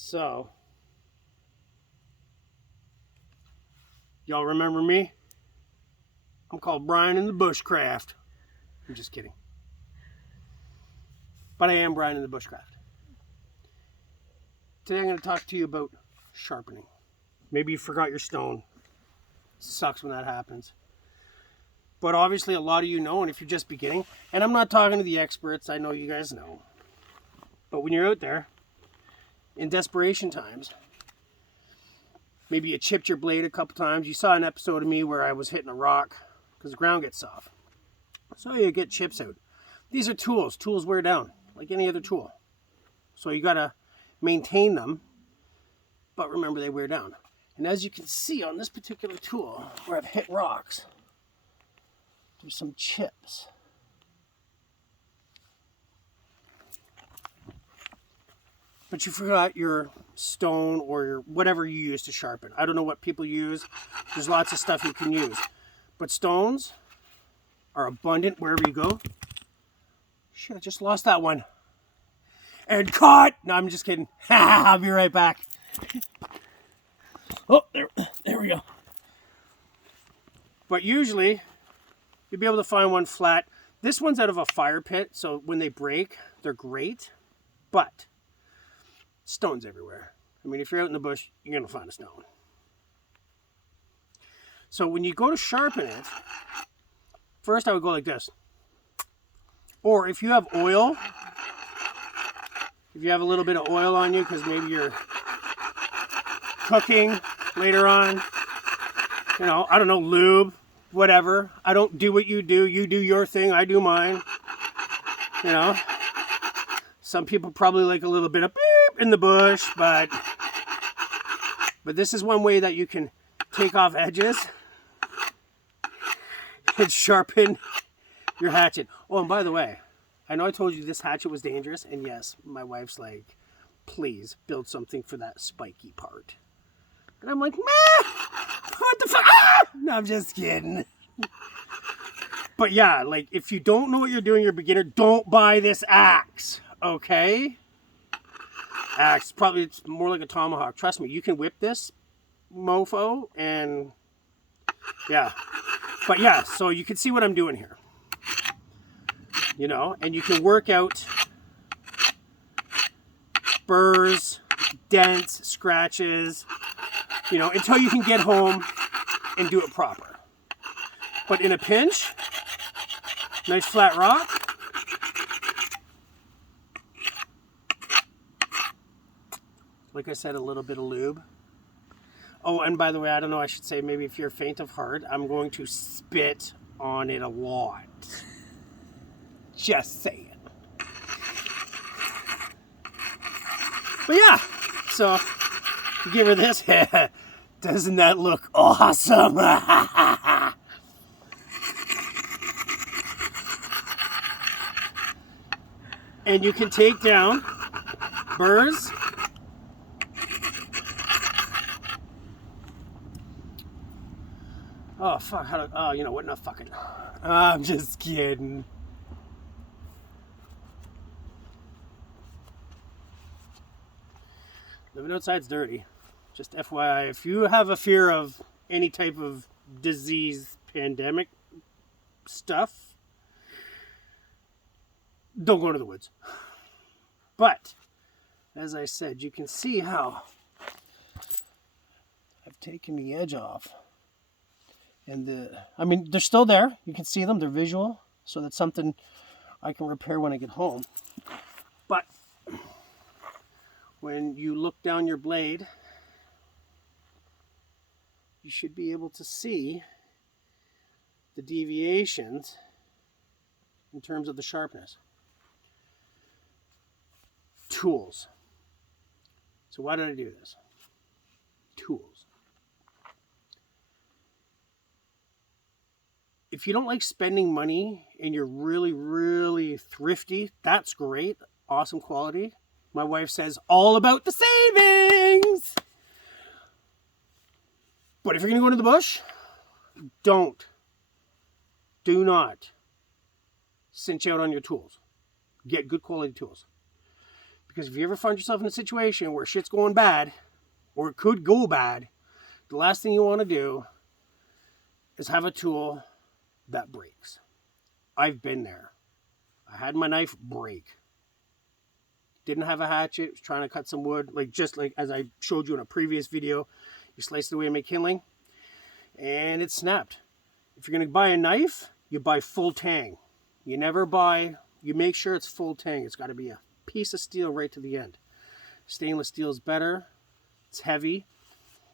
So, y'all remember me? I'm called Brian in the Bushcraft. I'm just kidding. But I am Brian in the Bushcraft. Today I'm going to talk to you about sharpening. Maybe you forgot your stone. Sucks when that happens. But obviously a lot of you know, and if you're just beginning, and I'm not talking to the experts, I know you guys know. But when you're out there, in desperation times, maybe you chipped your blade a couple times. You saw an episode of me where I was hitting a rock because the ground gets soft. So you get chips out. These are tools. Tools wear down like any other tool. So you got to maintain them, but remember they wear down. And as you can see on this particular tool, where I've hit rocks, there's some chips. But you forgot your stone or your whatever you use to sharpen. I don't know what people use. There's lots of stuff you can use. But stones are abundant wherever you go. Shit, I just lost that one. And caught! No, I'm just kidding. I'll be right back. Oh, there we go. But usually, you'll be able to find one flat. This one's out of a fire pit, so when they break, they're great. But stones everywhere. I mean, if you're out in the bush, you're going to find a stone. So when you go to sharpen it, first I would go like this. Or if you have oil, if you have a little bit of oil on you, because maybe you're cooking later on, you know, I don't know, lube, whatever. I don't do what you do. You do your thing, I do mine. You know, some people probably like a little bit of beep in the bush, but this is one way that you can take off edges and sharpen your hatchet. Oh, and by the way, I know I told you this hatchet was dangerous, and yes, my wife's like, please build something for that spiky part. And I'm like, meh, what the fuck? Ah! No, I'm just kidding. But yeah, like, if you don't know what you're doing, you're a beginner, don't buy this axe, okay? Axe, probably it's more like a tomahawk. Trust me, you can whip this mofo, and yeah. But yeah, so you can see what I'm doing here. You know, and you can work out burrs, dents, scratches, you know, until you can get home and do it proper. But in a pinch, nice flat rock, like I said, a little bit of lube. Oh, and by the way, I don't know, I should say maybe if you're faint of heart, I'm going to spit on it a lot. Just saying. But yeah, so give her this. Doesn't that look awesome? And you can take down burrs. Oh, fuck. Oh, you know what? Not fucking. I'm just kidding. Living outside's dirty. Just FYI, if you have a fear of any type of disease, pandemic stuff, don't go to the woods. But, as I said, you can see how I've taken the edge off. And I mean, they're still there. You can see them. They're visual. So that's something I can repair when I get home. But when you look down your blade, you should be able to see the deviations in terms of the sharpness. Tools. So why did I do this? Tools. If you don't like spending money and you're really, really thrifty, that's great. Awesome quality. My wife says, all about the savings. But if you're going to go into the bush, do not cinch out on your tools. Get good quality tools. Because if you ever find yourself in a situation where shit's going bad, or it could go bad, the last thing you want to do is have a tool that breaks. I've been there. I had my knife break. Didn't have a hatchet, was trying to cut some wood, just like as I showed you in a previous video. You slice it away and make kindling, and it snapped. If you're going to buy a knife, you buy full tang. You make sure it's full tang. It's got to be a piece of steel right to the end. Stainless steel is better. It's heavy.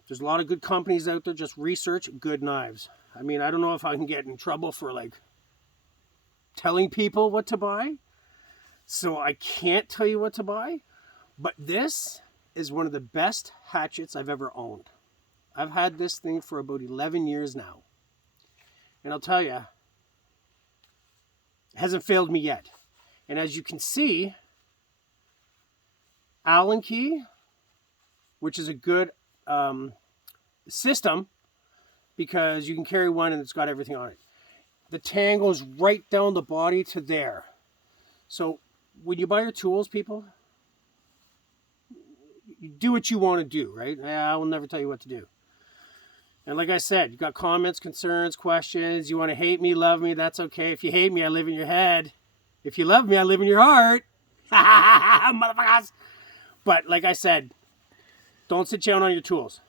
There's a lot of good companies out there. Just research good knives. I mean, I don't know if I can get in trouble for telling people what to buy. So I can't tell you what to buy. But this is one of the best hatchets I've ever owned. I've had this thing for about 11 years now. And I'll tell you, it hasn't failed me yet. And as you can see, Allen key, which is a good system because you can carry one and it's got everything on it. The tang goes right down the body to there. So when you buy your tools, people, you do what you want to do, right? I will never tell you what to do. And like I said, you got comments, concerns, questions. You want to hate me, love me, that's okay. If you hate me, I live in your head. If you love me, I live in your heart. Motherfuckers. But like I said, don't sit down on your tools,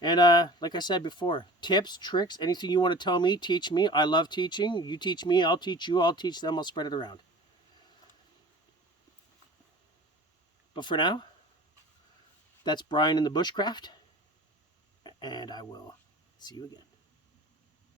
And like I said before, tips, tricks, anything you want to tell me, teach me. I love teaching. You teach me, I'll teach you, I'll teach them, I'll spread it around. But for now, that's Brian in the Bushcraft. And I will see you again.